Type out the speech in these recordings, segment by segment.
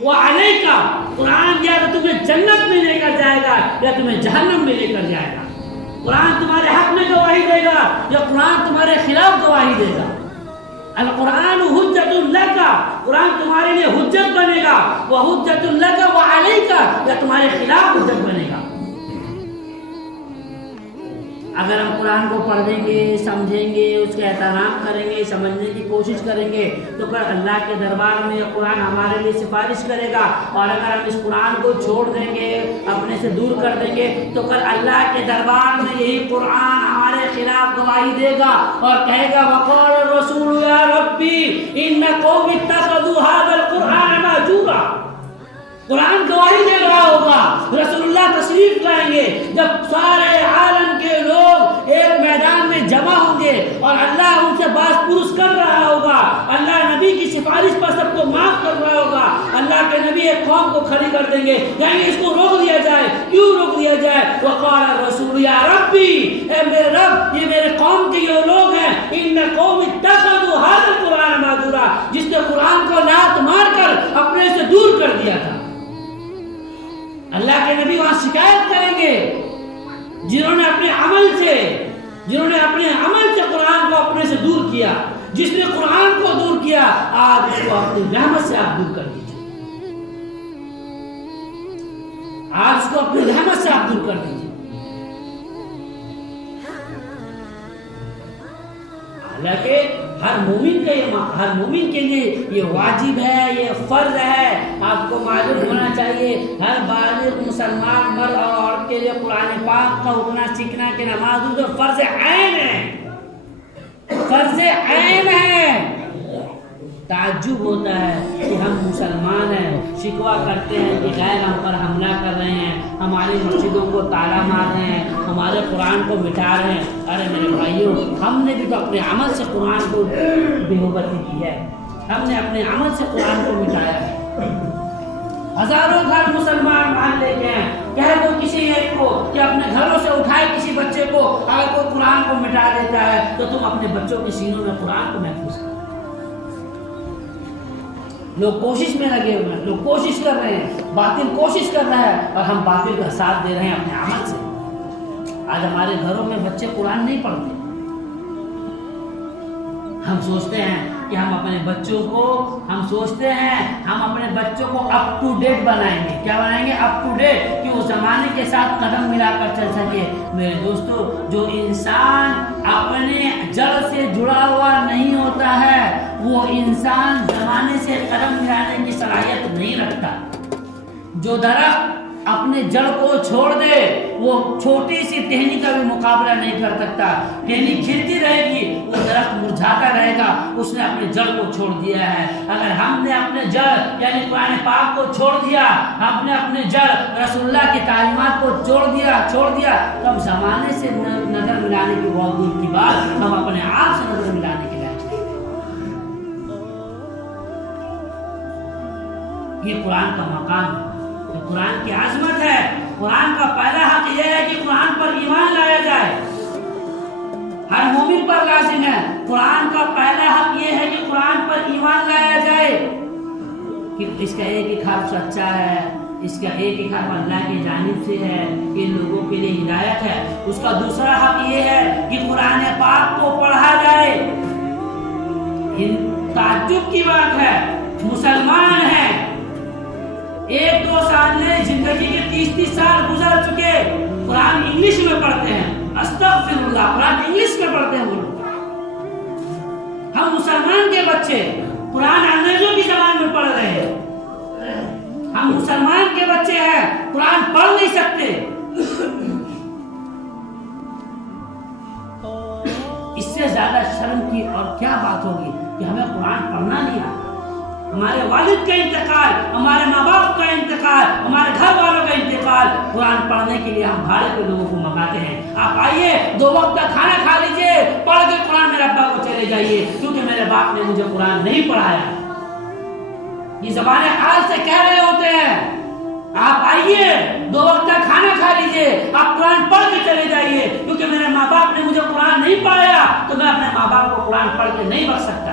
وعلیک، قرآن یا تو تمہیں جنت میں لے کر جائے گا یا تمہیں جہنم میں لے کر جائے گا۔ قرآن تمہارے حق میں گواہی دے گا یا قرآن تمہارے خلاف گواہی دے گا۔ القرآن حجت لک، قرآن تمہارے لیے حجت بنے گا، وحجت لک وعلیک، یا تمہارے خلاف حجت بنے گا۔ اگر ہم قرآن کو پڑھ دیں گے، سمجھیں گے، اس کا احترام کریں گے، سمجھنے کی کوشش کریں گے تو پھر اللہ کے دربار میں یہ قرآن ہمارے لیے سفارش کرے گا۔ اور اگر ہم اس قرآن کو چھوڑ دیں گے، اپنے سے دور کر دیں گے تو پھر اللہ کے دربار میں یہی قرآن ہمارے خلاف گواہی دے گا اور کہے گا وقال الرسول یا ربی ان قوم اتخذوا هذا القرآن مهجورا۔ قرآن گواہی دے رہا ہوگا، رسول اللہ تشریف لائیں گے، جب سارے عالم کے لوگ ایک میدان میں جمع ہوں گے اور اللہ ان سے باز پرس کر رہا ہوگا، اللہ نبی کی سفارش پر سب کو معاف کر رہا ہوگا، اللہ کے نبی ایک قوم کو کھڑی کر دیں گے، کہیں گے اس کو روک دیا جائے۔ کیوں روک دیا جائے؟ وقال الرسول یا ربی، اے میرے رب، یہ میرے قوم کے یہ لوگ ہیں، ان قوم اتخذوا هذا القرآن مهجورا، جس نے قرآن کو لات مار کر اپنے سے دور کر دیا تھا۔ اللہ کے نبی وہاں شکایت کریں گے جنہوں نے اپنے عمل سے قرآن کو اپنے سے دور کیا، جس نے قرآن کو دور کیا، آج اس کو اپنی رحمت سے آپ دور کر دیجیے، آج اس کو اپنی رحمت سے آپ دور کر دیجیے۔ حالانکہ ہر مومن کے لیے یہ واجب ہے، یہ فرض ہے۔ آپ کو معلوم ہونا چاہیے ہر بالغ مسلمان مرد اور عورت کے لیے قرآن پاک کا اٹھنا سیکھنا کہ نماز تو فرض عین ہے، فرض عین ہے۔ تعجب ہوتا ہے کہ ہم مسلمان ہیں، شکوہ کرتے ہیں کہ غیر ہم پر حملہ کر رہے ہیں، ہماری مسجدوں کو تالا مار رہے ہیں، ہمارے قرآن کو مٹا رہے ہیں۔ ارے میرے بھائیوں، ہم نے بھی تو اپنے عمل سے قرآن کو بے حرمتی کی ہے، ہم نے اپنے عمل سے قرآن کو مٹایا ہے۔ ہزاروں گھر مسلمان محلے کے ہیں، کہہ دو کسی ایک کو کہ اپنے گھروں سے اٹھائے کسی بچے کو، اگر کوئی قرآن کو مٹا دیتا ہے تو تم اپنے بچوں کے سینوں میں قرآن کو محفوظ کرو۔ لوگ کوشش میں لگے ہوئے ہیں، لوگ کوشش کر رہے ہیں، باطل کوشش کر رہا ہے اور ہم باطل کا ساتھ دے رہے ہیں اپنے عمل سے۔ آج ہمارے گھروں میں بچے قرآن نہیں پڑھتے، ہم سوچتے ہیں کہ ہم اپنے بچوں کو اپ ٹو ڈیٹ بنائیں گے۔ کیا بنائیں گے؟ اپ ٹو ڈیٹ، کہ وہ زمانے کے ساتھ قدم ملا کر چل سکے۔ میرے دوستو، جو انسان اپنے جڑ سے جڑا ہوا نہیں ہوتا ہے وہ انسان زمانے سے قدم ملانے کی صلاحیت نہیں رکھتا۔ جو درخت اپنے جڑ کو چھوڑ دے وہ چھوٹی سی ٹہنی کا بھی مقابلہ نہیں کر سکتا۔ ٹہنی کھلتی رہے گی، وہ درخت مرجھاتا رہے گا، اس نے اپنے جڑ کو چھوڑ دیا ہے۔ اگر ہم نے اپنے جڑ یعنی قرآن پاک کو چھوڑ دیا، ہم نے اپنے جڑ رسول اللہ کی تعلیمات کو چھوڑ دیا تو ہم زمانے سے نظر ملانے کی بہت دور کی بات، ہم اپنے آپ سے نظر ملانے کے لیے یہ قرآن کا مقام ہے، یہ قرآن کی عظمت ہے۔ قرآن کا پہلا حق یہ ہے کہ قرآن پر ایمان لایا جائے، ہر مومن پر لازم ہے۔ قرآن کا پہلا حق یہ ہے کہ قرآن پر ایمان لایا جائے کہ اس کا ایک ایک حرف سچا ہے، اس کا ایک ایک حرف اللہ کی جانب سے ہے، یہ لوگوں کے لیے ہدایت ہے۔ اس کا دوسرا حق یہ ہے کہ قرآن پاک کو پڑھا جائے۔ تعجب کی بات ہے، مسلمان ہیں، 1-2 سال میں زندگی کے 30 سال گزر چکے، قرآن انگلش میں پڑھتے ہیں۔ استغفر اللہ، قرآن انگلش میں پڑھتے ہیں وہ لوگ۔ ہم مسلمان کے بچے قرآن انگریزوں کی زبان میں پڑھ رہے ہیں، ہم مسلمان کے بچے ہیں، قرآن پڑھ نہیں سکتے۔ اس سے زیادہ شرم کی اور کیا بات ہوگی کہ ہمیں قرآن پڑھنا نہیں آتا۔ ہمارے والد کا انتقال، ہمارے ماں باپ کا انتقال، ہمارے گھر والوں کا انتقال، قرآن پڑھنے کے لیے ہم بھاڑے پہ لوگوں کو منگاتے ہیں۔ آپ آئیے 2 وقت کا کھانا کھا لیجئے، پڑھ کے قرآن میرے ابا کو چلے جائیے کیونکہ میرے باپ نے مجھے قرآن نہیں پڑھایا۔ یہ زبان حال سے کہہ رہے ہوتے ہیں۔ آپ آئیے 2 وقت کا کھانا کھا لیجئے، آپ قرآن پڑھ کے چلے جائیے کیونکہ میرے ماں باپ نے مجھے قرآن نہیں پڑھایا تو میں اپنے ماں باپ کو قرآن پڑھ کے نہیں بخش سکتا۔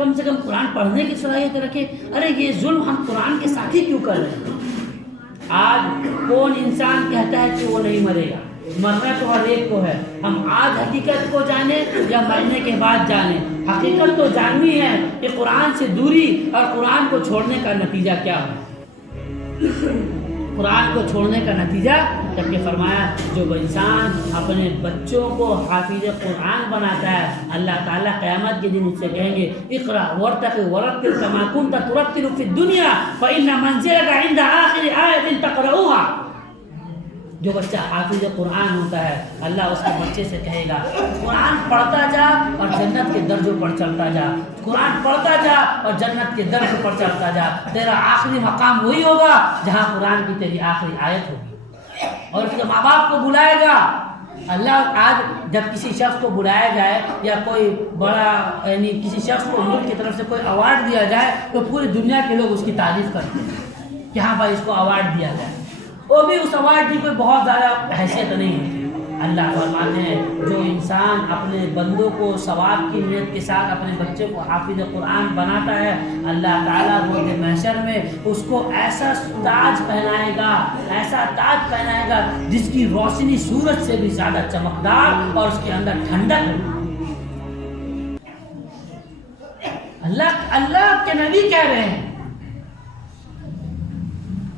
کم سے کم قرآن پڑھنے کی صلاحیت رکھے. ارے یہ ظلم ہم قرآن کے ساتھ ہی کیوں کر رہے ہیں؟ آج کون انسان کہتا ہے کہ وہ نہیں مرے گا؟ مرنا تو ہر ایک کو ہے. ہم آج حقیقت کو جانیں یا مرنے کے بعد جانیں. حقیقت تو جاننی ہے کہ قرآن سے دوری اور قرآن کو چھوڑنے کا نتیجہ کیا ہے. قرآن کو چھوڑنے کا نتیجہ جب کہ فرمایا جو انسان اپنے بچوں کو حافظ قرآن بناتا ہے اللہ تعالیٰ قیامت کے دن اس سے کہیں گے اقرأ وارتقِ ورتل كما كنت ترتل في الدنيا فإن منزلك عند آخر آية تقرأها. جو بچہ حافظ قرآن ہوتا ہے اللہ اس کے بچے سے کہے گا قرآن پڑھتا جا اور جنت کے درجوں پر چڑھتا جا. قرآن پڑھتا جا اور جنت کے درجوں پر چڑھتا جا. تیرا آخری مقام وہی ہوگا جہاں قرآن کی تیری آخری آیت ہوگی. اور اس کے ماں باپ کو بلائے گا. اللہ آج جب کسی شخص کو بلایا جائے یا کوئی بڑا یعنی کسی شخص کو ملک کی طرف سے کوئی ایوارڈ دیا جائے تو پوری دنیا کے لوگ اس کی تعریف کرتے ہیں کہ ہاں بھائی اس کو ایوارڈ دیا جائے. وہ بھی اس ایوارڈ کی کوئی بہت زیادہ حیثیت نہیں ہوتی. اللہ فرماتے ہیں جو انسان اپنے بندوں کو ثواب کی نیت کے ساتھ اپنے بچے کو حافظ قرآن بناتا ہے اللہ تعالیٰ روز محشر میں اس کو ایسا تاج پہنائے گا ایسا تاج پہنائے گا جس کی روشنی سورج سے بھی زیادہ چمکدار اور اس کے اندر ٹھنڈک ہوگی. اللہ کے نبی کہہ رہے ہیں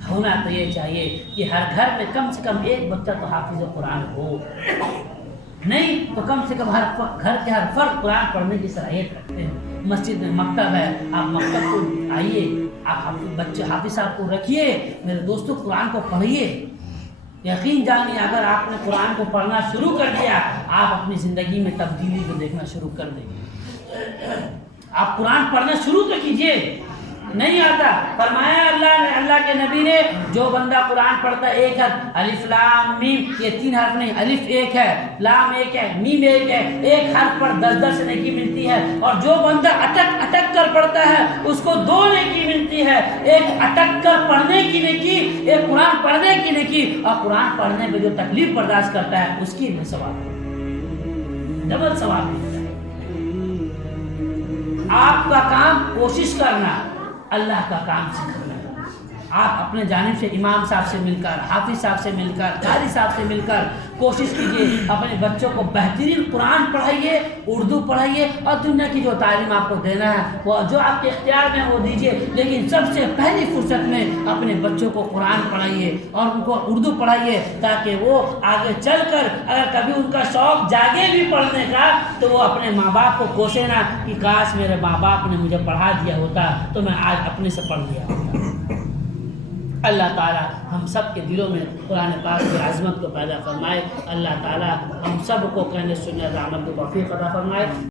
ہونا تو یہ چاہیے کہ ہر گھر میں کم سے کم ایک بچہ تو حافظ قرآن ہو. نہیں تو کم سے کم ہر گھر کے ہر فرد قرآن پڑھنے کی صلاحیت رکھتے ہیں. مسجد میں مکتب ہے آپ مکتب کو آئیے آپ بچے حافظ صاحب کو رکھیے. میرے دوستوں قرآن کو پڑھیے. یقین جانیے اگر آپ نے قرآن کو پڑھنا شروع کر دیا آپ اپنی زندگی میں تبدیلی کو دیکھنا شروع کر دیں گے. آپ قرآن پڑھنا شروع تو کیجیے. نہیں آتا فرمایا اللہ کے نبی نے جو بندہ قرآن پڑھتا ہے ایک حرف الف لام میم یہ 3 حرف نہیں الف ایک ہے لام ایک ہے میم ایک ہے ایک حرف پر 10 نیکی ملتی ہے. اور جو بندہ اٹک کر پڑھتا ہے اس کو 2 نیکی ملتی ہے. ایک اٹک کر پڑھنے کی نیکی ایک قرآن پڑھنے کی نیکی اور قرآن پڑھنے میں جو تکلیف برداشت کرتا ہے اس کی بھی ثواب ڈبل ثواب ملتا ہے. آپ کا کام کوشش کرنا اللہ کا کام سکھانا. آپ اپنے جانب سے امام صاحب سے مل کر حافظ صاحب سے مل کر قاری صاحب سے مل کر کوشش کیجیے اپنے بچوں کو بہترین قرآن پڑھائیے اردو پڑھائیے اور دنیا کی جو تعلیم آپ کو دینا ہے وہ جو آپ کے اختیار میں وہ دیجیے. لیکن سب سے پہلی فرصت میں اپنے بچوں کو قرآن پڑھائیے اور ان کو اردو پڑھائیے تاکہ وہ آگے چل کر اگر کبھی ان کا شوق جاگے بھی پڑھنے کا تو وہ اپنے ماں باپ کو کوسے نہ کہ کاش میرے ماں باپ نے مجھے پڑھا دیا ہوتا تو میں آج اپنے سے پڑھ لیا ہوتا. اللہ تعالیٰ ہم سب کے دلوں میں قرآن پاک کی عظمت کو پیدا فرمائے. اللہ تعالیٰ ہم سب کو کہنے سننے عمل کو توفیق عطا فرمائے.